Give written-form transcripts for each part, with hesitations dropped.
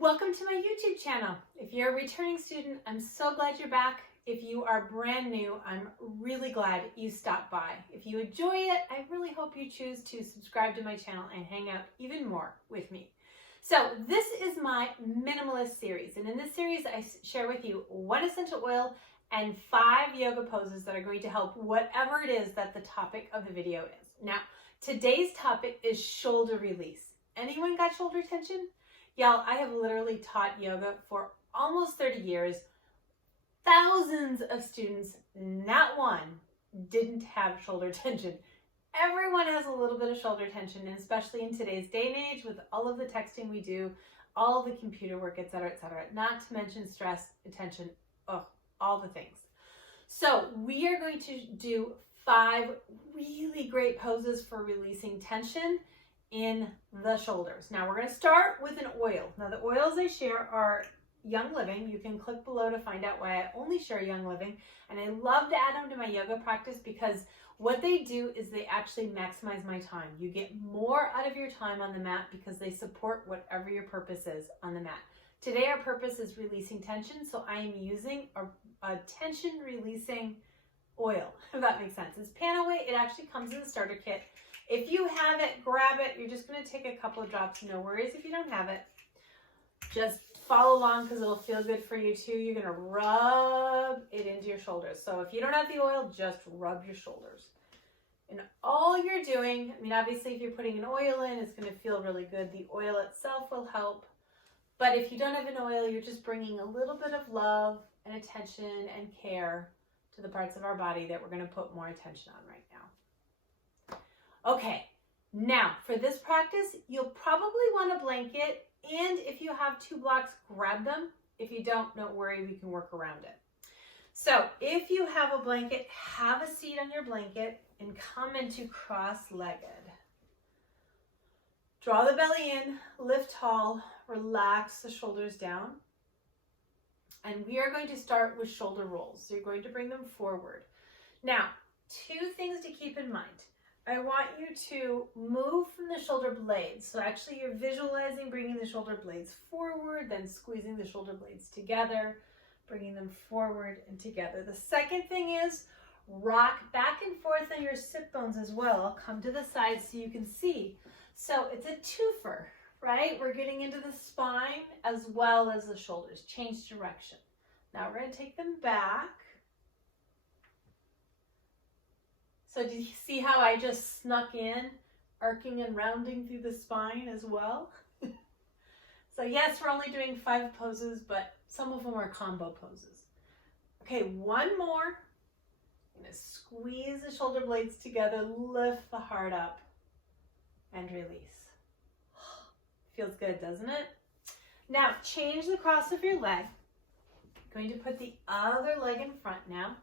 Welcome to my YouTube channel. If you're a returning student, I'm so glad you're back. If you are brand new, I'm really glad you stopped by. If you enjoy it, I really hope you choose to subscribe to my channel and hang out even more with me. So this is my minimalist series, and in this series I share with you one essential oil and 5 yoga poses that are going to help whatever it is that the topic of the video is. Now, today's topic is shoulder release. Anyone got shoulder tension? Y'all, I have literally taught yoga for almost 30 years. Thousands of students, not one, didn't have shoulder tension. Everyone has a little bit of shoulder tension, and especially in today's day and age with all of the texting we do, all the computer work, etc., not to mention stress, attention, all the things. So we are going to do 5 really great poses for releasing tension in the shoulders. Now we're going to start with an oil. Now the oils I share are Young Living. You can click below to find out why I only share Young Living. And I love to add them to my yoga practice because what they do is they actually maximize my time. You get more out of your time on the mat because they support whatever your purpose is on the mat. Today our purpose is releasing tension, so I am using a tension releasing oil, if that makes sense. It's Panaway. It actually comes in the starter kit. If you have it, grab it. You're just going to take a couple of drops. No worries if you don't have it. Just follow along because it'll feel good for you too. You're going to rub it into your shoulders. So if you don't have the oil, just rub your shoulders. And all you're doing, I mean, obviously if you're putting an oil in, it's going to feel really good. The oil itself will help. But if you don't have an oil, you're just bringing a little bit of love and attention and care to the parts of our body that we're going to put more attention on right now. Okay, now for this practice, you'll probably want a blanket, and if you have 2 blocks, grab them. If you don't worry, we can work around it. So if you have a blanket, have a seat on your blanket and come into cross-legged. Draw the belly in, lift tall, relax the shoulders down. And we are going to start with shoulder rolls. So you're going to bring them forward. Now, 2 things to keep in mind. I want you to move from the shoulder blades. So actually you're visualizing bringing the shoulder blades forward, then squeezing the shoulder blades together, bringing them forward and together. The second thing is rock back and forth on your sit bones as well. Come to the side so you can see. So it's a twofer, right? We're getting into the spine as well as the shoulders. Change direction. Now we're going to take them back. So do you see how I just snuck in, arcing and rounding through the spine as well? So yes, we're only doing 5 poses, but some of them are combo poses. Okay, one more. I'm going to squeeze the shoulder blades together, lift the heart up, and release. Feels good, doesn't it? Now, change the cross of your leg. I'm going to put the other leg in front now.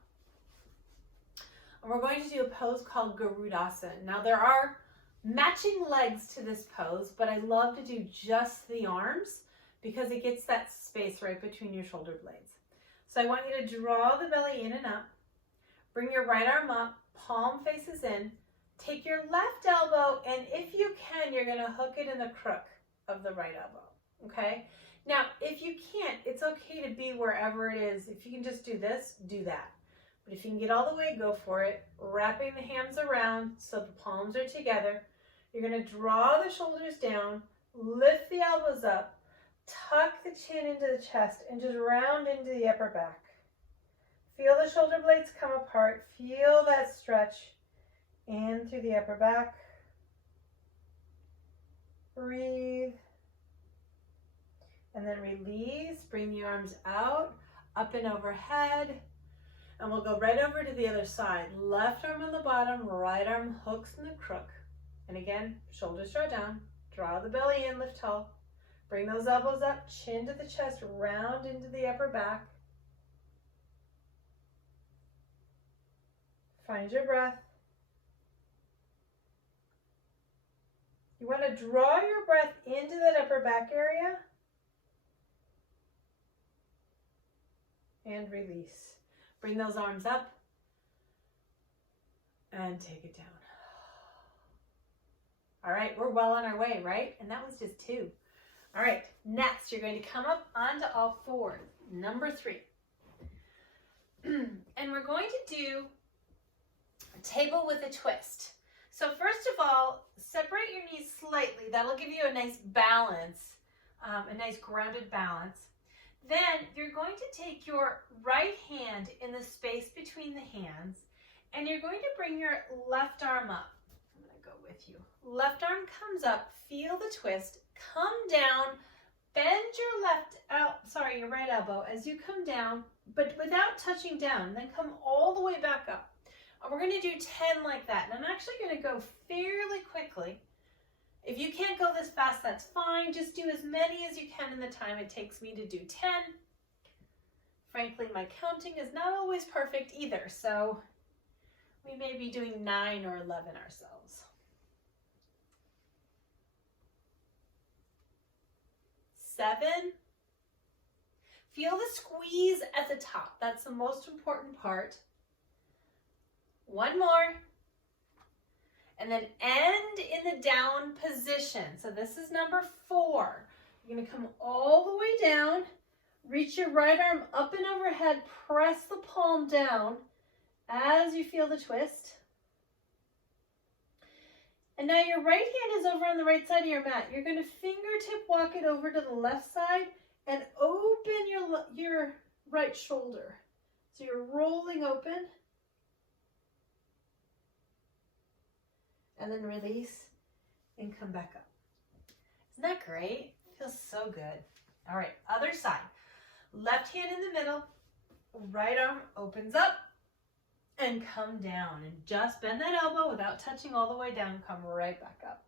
And we're going to do a pose called Garudasan. Now, there are matching legs to this pose, but I love to do just the arms because it gets that space right between your shoulder blades. So I want you to draw the belly in and up. Bring your right arm up, palm faces in. Take your left elbow, and if you can, you're going to hook it in the crook of the right elbow, okay? Now, if you can't, it's okay to be wherever it is. If you can just do this, do that. But if you can get all the way, go for it. Wrapping the hands around so the palms are together. You're going to draw the shoulders down, lift the elbows up, tuck the chin into the chest, and just round into the upper back. Feel the shoulder blades come apart. Feel that stretch in through the upper back. Breathe. And then release. Bring the arms out, up and overhead. And we'll go right over to the other side. Left arm on the bottom, right arm hooks in the crook. And again, shoulders draw down. Draw the belly in, lift tall. Bring those elbows up, chin to the chest, round into the upper back. Find your breath. You want to draw your breath into that upper back area. And release. Bring those arms up and take it down. All right, we're well on our way, right? And that was just 2. All right, next you're going to come up onto all fours, number 3. And we're going to do a table with a twist. So first of all, separate your knees slightly. That'll give you a nice balance, a nice grounded balance. Then you're going to take your right hand in the space between the hands, and you're going to bring your left arm up. I'm going to go with you. Left arm comes up, feel the twist, come down, bend your right elbow as you come down, but without touching down, then come all the way back up. And we're going to do 10 like that. And I'm actually going to go fairly quickly. If you can't go this fast, that's fine. Just do as many as you can in the time it takes me to do 10. Frankly, my counting is not always perfect either, so we may be doing 9 or 11 ourselves. 7. Feel the squeeze at the top. That's the most important part. 1 more. And then end in the down position. So this is number 4. You're going to come all the way down, reach your right arm up and overhead, press the palm down as you feel the twist. And now your right hand is over on the right side of your mat. You're going to fingertip walk it over to the left side and open your right shoulder. So you're rolling open. And then release and come back up. Isn't that great? Feels so good. All right, other side. Left hand in the middle, right arm opens up and come down. And just bend that elbow without touching all the way down. Come right back up.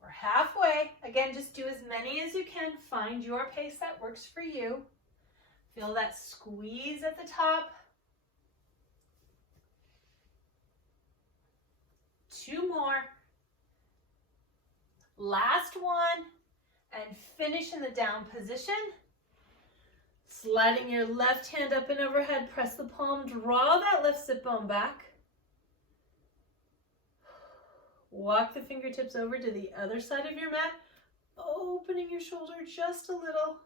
We're halfway. Again, just do as many as you can. Find your pace that works for you. Feel that squeeze at the top. 2 more. Last one. And finish in the down position. Sliding your left hand up and overhead. Press the palm. Draw that left sit bone back. Walk the fingertips over to the other side of your mat, opening your shoulder just a little.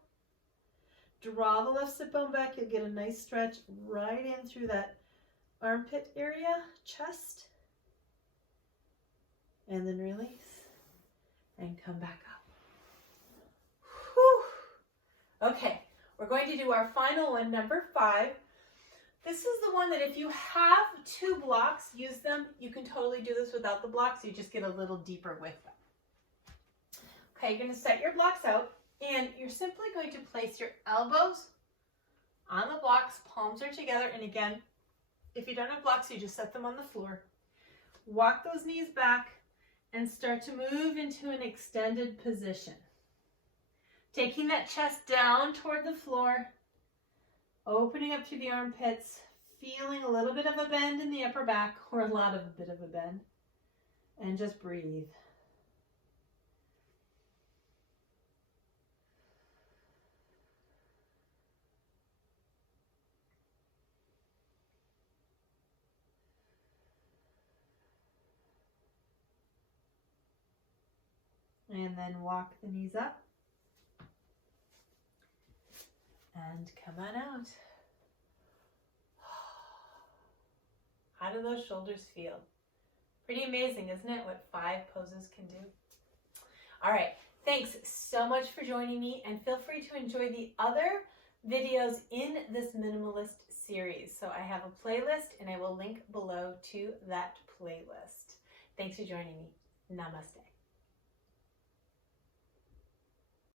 Draw the left sit bone back. You'll get a nice stretch right in through that armpit area, chest. And then release and come back up. Whew. Okay, we're going to do our final one, number 5. This is the one that if you have 2 blocks, use them. You can totally do this without the blocks. You just get a little deeper with them. Okay, you're going to set your blocks out, and you're simply going to place your elbows on the blocks. Palms are together. And again, if you don't have blocks, you just set them on the floor. Walk those knees back and start to move into an extended position. Taking that chest down toward the floor. Opening up through the armpits, feeling a little bit of a bend in the upper back or a lot of a bit of a bend. And just breathe. And then walk the knees up. And come on out. How do those shoulders feel? Pretty amazing, isn't it, what 5 poses can do? All right, thanks so much for joining me, and feel free to enjoy the other videos in this minimalist series. So I have a playlist, and I will link below to that playlist. Thanks for joining me. Namaste.